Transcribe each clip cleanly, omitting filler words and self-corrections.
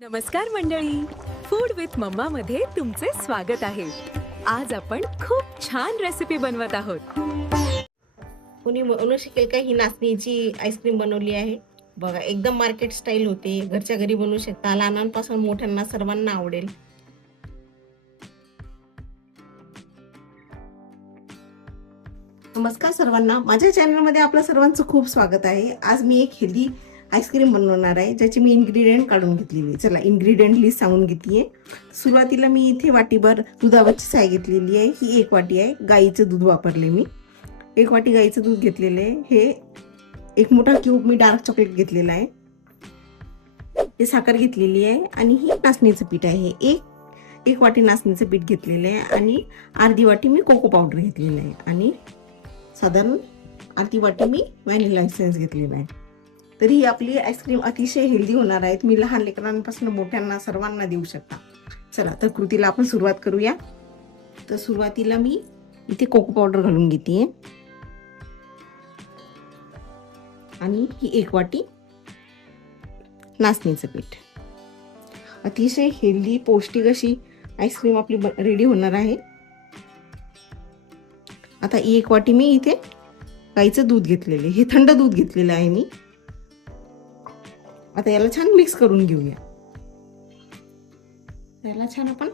नमस्कार मंडळी, food with mamma मध्ये तुमचे स्वागत आहे. आज आपण खूप छान रेसिपी बनवत आहोत. कोणी म्हणू शकेल का ही नाचणीची आईस्क्रीम बनवली आहे. बघा, एकदम मार्केट स्टाईल होते. घरच्या घरी बनवू शकता. लहानांपासून मोठ्यांना सर्वांना आवडेल. नमस्कार सर्वांना, माझ्या चॅनलमध्ये आपलं सर्वांचं खूप स्वागत आहे. आज मी एक हेल्दी आईस्क्रीम बनवणार आहे, ज्याची मी इन्ग्रेडियंट काढून घेतलेली. चला इन्ग्रेडियंट लिस्ट सांगून घेतलीये. सुरुवातीला मी इथे वाटीभर दुधावरची साय घेतलेली आहे. ही 1 वाटी आहे. गाईचं दूध वापरले मी. 1 वाटी गाईचं दूध घेतलेलं आहे. हे 1 मोठा क्यूब मी डार्क चॉकलेट घेतलेला आहे. हे साखर घेतलेली आहे आणि ही नाचणीचं पीठ आहे. एक वाटी नाचणीचं पीठ घेतलेलं आहे आणि अर्धी वाटी मी कोको पावडर घेतलेलं आहे आणि साधारण अर्धी वाटी मी व्हॅनिला एसेन्स घेतलेला आहे. तरी ही आपली आईस्क्रीम अतिशय हेल्दी होणार आहे. तुम्ही लहान लेकरांपासून मोठ्यांना सर्वांना देऊ शकता. चला तर कृतीला आपण सुरुवात करूया. तर सुरुवातीला मी इथे कोको पावडर घालून घेते आणि ही 1 वाटी नाचणीचं पीठ. अतिशय हेल्दी पौष्टिक अशी आईस्क्रीम आपली रेडी होणार आहे. आता 1 वाटी मी इथे गाईचं दूध घेतलेले, हे थंड दूध घेतलेलं आहे मी. आता याला छान मिक्स करून घेऊया. याला छान आपण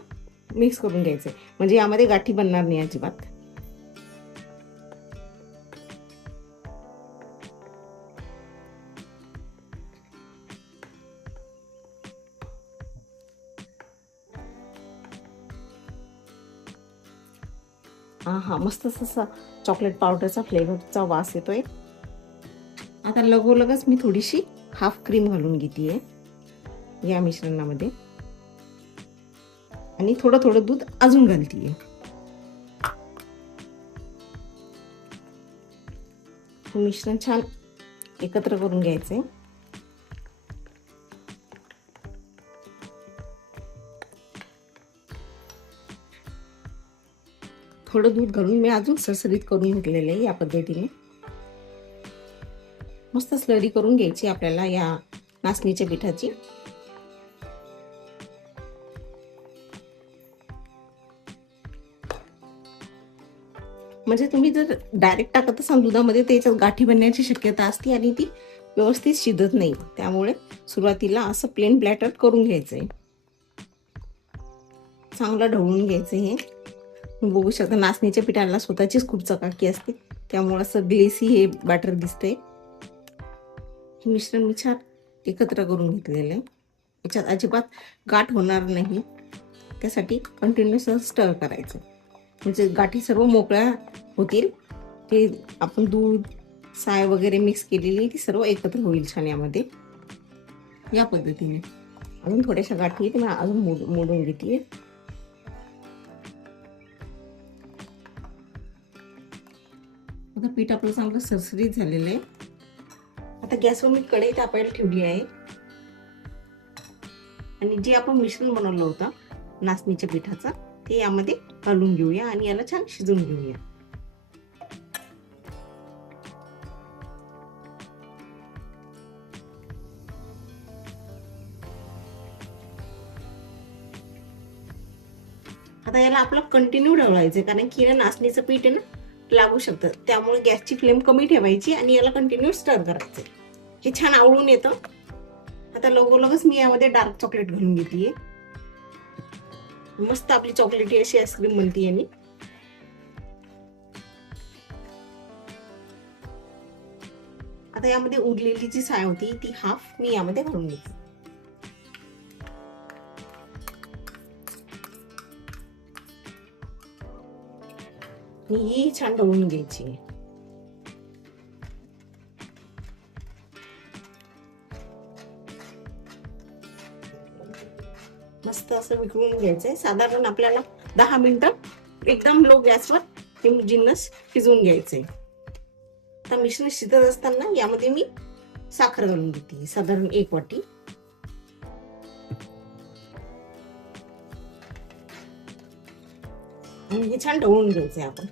मिक्स करून घ्यायचंय, म्हणजे यामध्ये गाठी बनणार नाही अजिबात. हा मस्त असा चॉकलेट पावडरचा फ्लेवरचा वास येतोय. आता लगोलगच मी थोडीशी हाफ क्रीम घालून घेतेय या मिश्रणामध्ये आणि थोडं थोडं दूध अजून घालतीये. मिश्रण छान एकत्र करून घ्यायचंय. थोडं दूध घालून मी अजून सरसरीत करून घेतलेलं आहे. या पद्धतीने मस्त स्लरी करून घ्यायची आपल्याला या नाचणीच्या पिठाची. म्हणजे तुम्ही जर डायरेक्ट टाकत असाल दुधामध्ये तर याच्यात गाठी बनण्याची शक्यता असते आणि ती व्यवस्थित शिजत नाही. त्यामुळे सुरुवातीला असं प्लेन ब्लॅटर करून घ्यायचंय. चांगलं ढवळून घ्यायचं. हे बघू शकता नाचणीच्या पिठाला स्वतःचीच खूप चकाकी असते, त्यामुळे असं ग्लेसी हे बॅटर दिसतंय. हे मिश्रण मी छान एकत्र करून घेतलेलं आहे. याच्यात अजिबात गाठ होणार नाही, त्यासाठी कंटिन्युअस स्टर करायचं, म्हणजे गाठी सर्व मोकळ्या होतील. ते आपण दूध साय वगैरे मिक्स केलेली ती सर्व एकत्र होईल छान यामध्ये. या पद्धतीने अजून थोड्याशा गाठी ते मी अजून मोडून घेते. आता पीठ आपलं चांगलं सरसरीत झालेलं आहे. आता गॅसवर मी कढई तापायला ठेवली आहे आणि जे आपण मिश्रण बनवलं होतं नाचणीच्या पिठाचं ते यामध्ये घालून घेऊया आणि याला छान शिजवून घेऊया. आता याला आपलं कंटिन्यू ढवळायचं, कारण की नाचणीचं पीठ आहे ना, लागू शकतं. त्यामुळे गॅसची फ्लेम कमी ठेवायची आणि याला कंटिन्यू स्टर करायचं. हे छान आवळून येतं. आता लगोलगच मी यामध्ये डार्क चॉकलेट घालून घेतलीये. मस्त आपली चॉकलेटी अशी आईस्क्रीम बनते याने. आता यामध्ये उरलेली जी साय होती ती हाफ मी यामध्ये घालून घेतली. ही छान ढवळून घ्यायची. मस्त असं विकळून घ्यायचंय. साधारण आपल्याला 10 मिनिटं एकदम लो गॅसवर हे जिन्नस शिजवून घ्यायचंय. आता मिश्रण शिजत असताना यामध्ये मी साखर घालून घेते, साधारण 1 वाटी. आणि हे छान ढवळून घ्यायचंय आपण.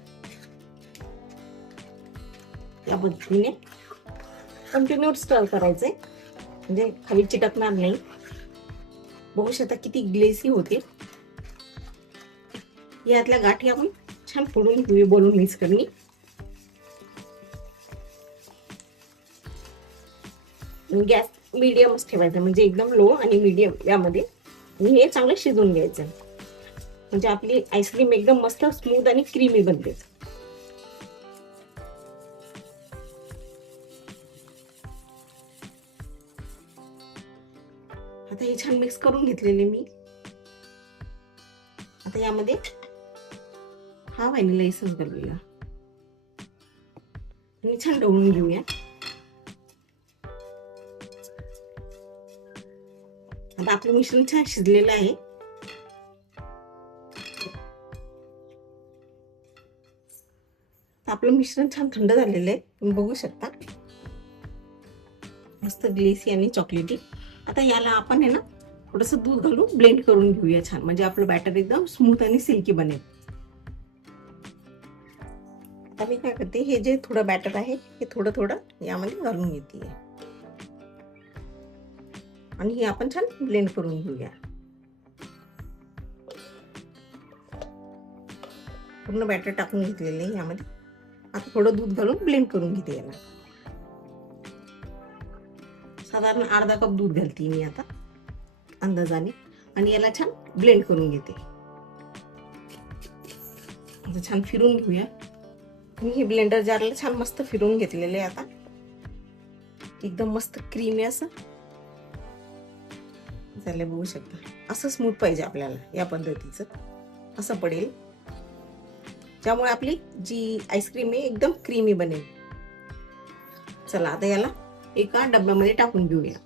या पद्धतीने कंटिन्यू स्टर करायचंय, म्हणजे खाली चिटकणार नाही. बघू शकता किती ग्लेसी होते. यातल्या गाठी आपण छान फोडून घेऊया बोलून मिक्स करणी. गॅस मीडियमच ठेवायचा, म्हणजे एकदम लो आणि मीडियम यामध्ये. आणि हे चांगलं शिजवून घ्यायचं, म्हणजे आपली आईस्क्रीम एकदम मस्त स्मूथ आणि क्रीमी बनते. आता हे छान मिक्स करून घेतलेले मी. आता यामध्ये हा व्हॅनिला एसेन्स घालूया आणि छान ढवळून घेऊया. आता आपलं मिश्रण छान शिजलेलं आहे. आपलं मिश्रण छान थंड झालेलं आहे, तुम्ही बघू शकता. मस्त ग्लेसी आणि चॉकलेटी. आता याला आपण आहे ना थोडंसं दूध घालून ब्लेंड करून घेऊया छान, म्हणजे आपलं बॅटर एकदम स्मूथ आणि सिल्की बनेल. आता मी काय करते, हे जे थोडं बॅटर आहे हे थोडं थोडं यामध्ये घालून घेते आणि हे आपण छान ब्लेंड करून घेऊया. पूर्ण बॅटर टाकून घेतलेले आहे यामध्ये. आता थोडं दूध घालून ब्लेंड करून घेते याला. साधारण अर्धा कप दूध घालते मी आता अंदाजाने, आणि याला छान ब्लेंड करून घेते. आता छान फिरून घेऊया. मी हे ब्लेंडर जारला छान मस्त फिरवून घेतलेले आहे. आता एकदम मस्त क्रीमी असं झालं, बघू शकता. असं स्मूथ पाहिजे आपल्याला, या पद्धतीचं असं पडेल, ज्यामुळे आपली जी आईस्क्रीम आहे एकदम क्रीमी बनेल. चला आता याला एका डब्यामध्ये टाकून घेऊया.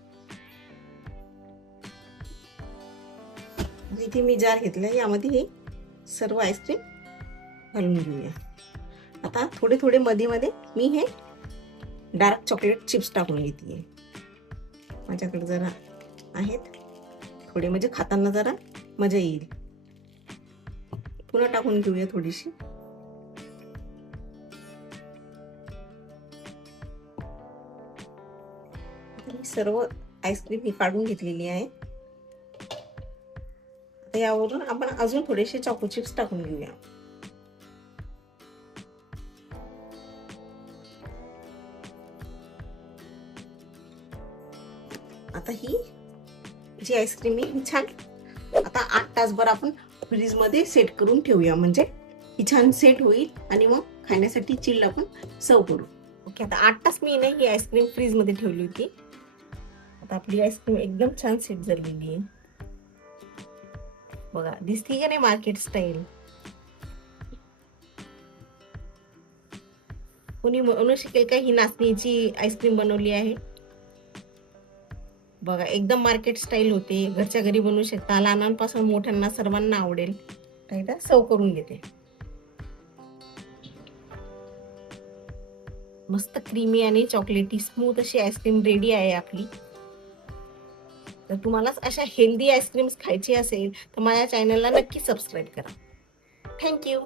इथे मी जार घेतलाय, यामध्ये हे सर्व आईस्क्रीम घालून घेऊया. आता थोडे थोडे मध्ये मध्ये मी हे डार्क चॉकलेट चिप्स टाकून घेते. माझ्याकडे जरा आहेत थोडे, म्हणजे खाताना जरा मजा येईल. पुन्हा टाकून घेऊया थोडीशी. सर्व आईस्क्रीम ही काढून घेतलेली आहे. आता यावरून आपण अजून थोडेसे चॉको चिप्स टाकून घेऊया. आता ही जी आईस्क्रीम आहे ही छान आता 8 तासभर आपण फ्रीज मध्ये सेट करून ठेवूया, म्हणजे ही छान सेट होईल आणि मग खाण्यासाठी चिल्ड आपण सर्व करू. ओके, आता 8 तास मी नाही ही आईस्क्रीम फ्रीज मध्ये ठेवली होती. आता आपली आईस्क्रीम एकदम छान सेट झालेली आहे. बघा, दिसती का नाही मार्केट स्टाईल. कोणी म्हणू शकेल का ही नाचणीची आईस्क्रीम बनवली आहे. बघा, एकदम मार्केट स्टाईल होते. घरच्या घरी बनवू शकता, लहानांपासून मोठ्यांना सर्वांना आवडेल. एकदा सर्व करून घेते. मस्त क्रीमी आणि चॉकलेटी स्मूथ अशी आईस्क्रीम रेडी आहे आपली. जर तुम्हाला अशा हेल्दी आईस्क्रीम्स खायची असेल तर माझ्या चॅनलला नक्की सबस्क्राईब करा. थँक्यू.